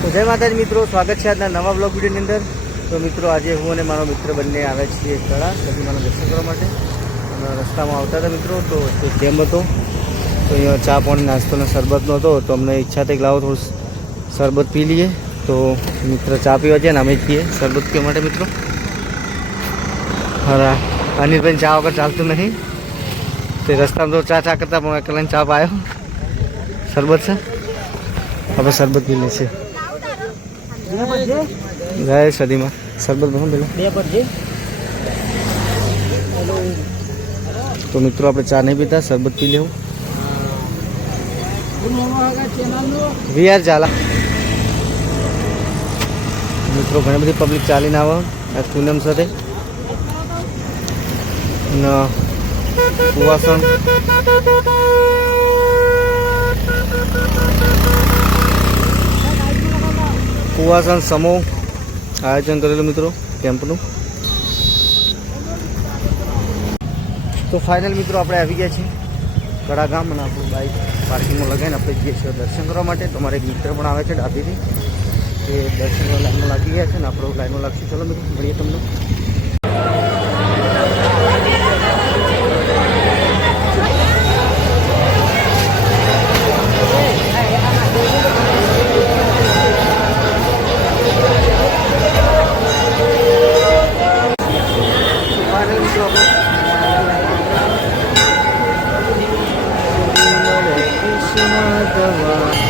તો જય માતાજી મિત્રો, સ્વાગત છે આજના નવા બ્લોગ વિડીયોની અંદર. તો મિત્રો, આજે હું અને મારો મિત્ર બંને આવ્યા છીએ કળા મારા દર્શન કરવા માટે. અને રસ્તામાં આવતા હતા મિત્રો, તો જેમ હતો. તો અહીંયા ચા પાણી નાસ્તોનો શરબતનો હતો. તો અમને ઈચ્છા થઈ કે લાવો થોડું શરબત પી લઈએ. તો મિત્ર ચા પીવા છે ને અમે પીએ શરબત પીવા માટે મિત્રો. હા અનિલભાઈ ચા વગર ચાલતું નહીં. તે રસ્તામાં તો ચા ચા કરતા પણ એકલાને ચા પાયો. શરબત છે. આપણે શરબત પી લે છે. જાય સદીમાં શરબત બહુ પેલા તો મિત્રો આપણે ચા નહીં પીતા શરબત પી લેવું. વીઆર ચાલા મિત્રો ઘણી બધી પબ્લિક ચાલીને આવે આ પૂનમ સાથે. કુવાસણ કુવાસણ સમૂહ આયોજન કરેલું મિત્રો કેમ્પનું. તો ફાઇનલ મિત્રો આપણે આવી ગયા છીએ કડા ગામ અને આપણું બાઇક પાર્કિંગમાં લગાવીને આપણે જઈએ છીએ દર્શન કરવા માટે. તો મારે એક મિત્ર પણ આવે છે ડાબીથી તે દર્શન લાઈનમાં લાગી ગયા છે ને આપણું લાઈનમાં લાગશું. ચલો મિત્રો, મળીએ તમને. ફાઇનલ મિત્રો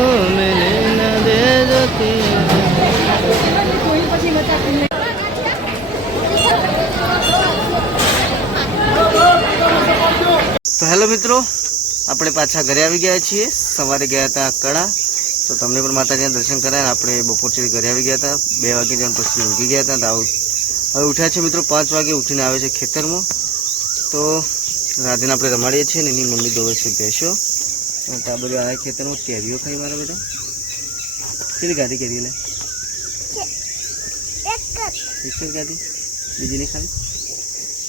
મિત્રો, આપણે પાછા ઘરે આવી ગયા છીએ. સવારે ગયા હતા કળા. તો તમને પણ માતાજીના દર્શન કરાયા. આપણે બપોર સુધી ઘરે આવી ગયા હતા. બે વાગે જઈને પછી ઊંઘી ગયા હતા. આવું હવે ઉઠ્યા છે મિત્રો પાંચ વાગે ઉઠીને આવે છે ખેતરમાં. તો રાધેને આપણે રમાડીએ છીએ ને એની મમ્મી દોવે છે ભેંસો. અને બધું આ ખેતરમાં કેરીઓ ખાઈ મારા બેટા. કેટલી ગાડી કેરી લે? ગાડી બીજી નહીં ખાવી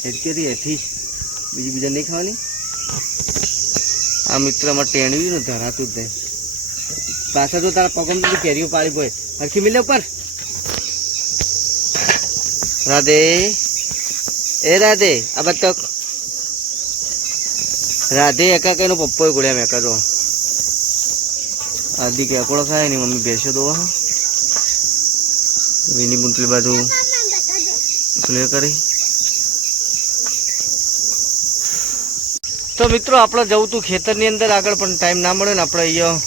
એક કેરી એથી બીજી બીજા નહીં ખાવાની? આ મિત્રમાં ટેણવી ને ધરાતું જ નહીં પાછા તો તારા પગમ તો કેરીઓ પાડી ભાઈ હરખી મિલે ઉપર? રાધે એ રાધે આ બતક રાધે એકા કઈનો પપ્પો ગોળ્યા મેં કરો આદિ કે અકોળો ખાય એની મમ્મી બેસો દો વિની બુંતલી બાજુ ક્લિયર કરી. તો મિત્રો, આપણે જવું તું ખેતરની અંદર આગળ, પણ ટાઈમ ના મળ્યો ને આપણે અહીંયા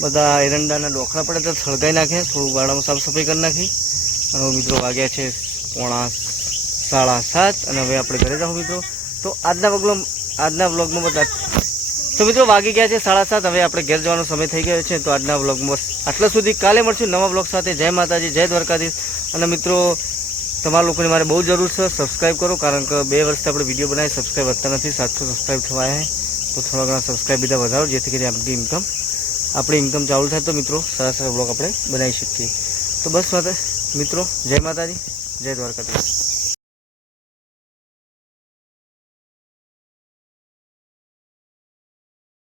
બધા એરંડાના ડોખરા પડે તો સળગાવી નાખે થોડું ગાડામાં સાફ સફાઈ કરી નાખી. અને મિત્રો વાગ્યા છે પોણા સાડા સાત અને હવે આપણે ઘરે જાઉં મિત્રો. તો આજના વ્લોગ આજના વ્લોગમાં બધા તો મિત્રો વાગી ગયા છે સાડા સાત, હવે આપણે ઘેર જવાનો સમય થઈ ગયો છે, તો આજના વ્લોગમાં આટલા સુધી. કાલે મળશું નવા વ્લોગ સાથે. જય માતાજી, જય દ્વારકાધીશ. અને મિત્રો તમારા લોકોની મારે બહુ જરૂર છે સબસ્ક્રાઈબ કરો, કારણ કે બે વર્ષથી આપણે વીડિયો બનાવી સબસ્ક્રાઈબ વધતા નથી, સાતસો સબસ્ક્રાઈબ થવાય છે તો થોડા ઘણા સબસ્ક્રાઈબ બીજા વધારો, જેથી કરી આપણી ઇન્કમ આપણી ઇન્કમ ચાલુ થાય તો મિત્રો સારા સારા બ્લોગ આપણે બનાવી શકીએ. તો બસ વાત મિત્રો, જય માતાજી, જય દ્વારકાધીશ.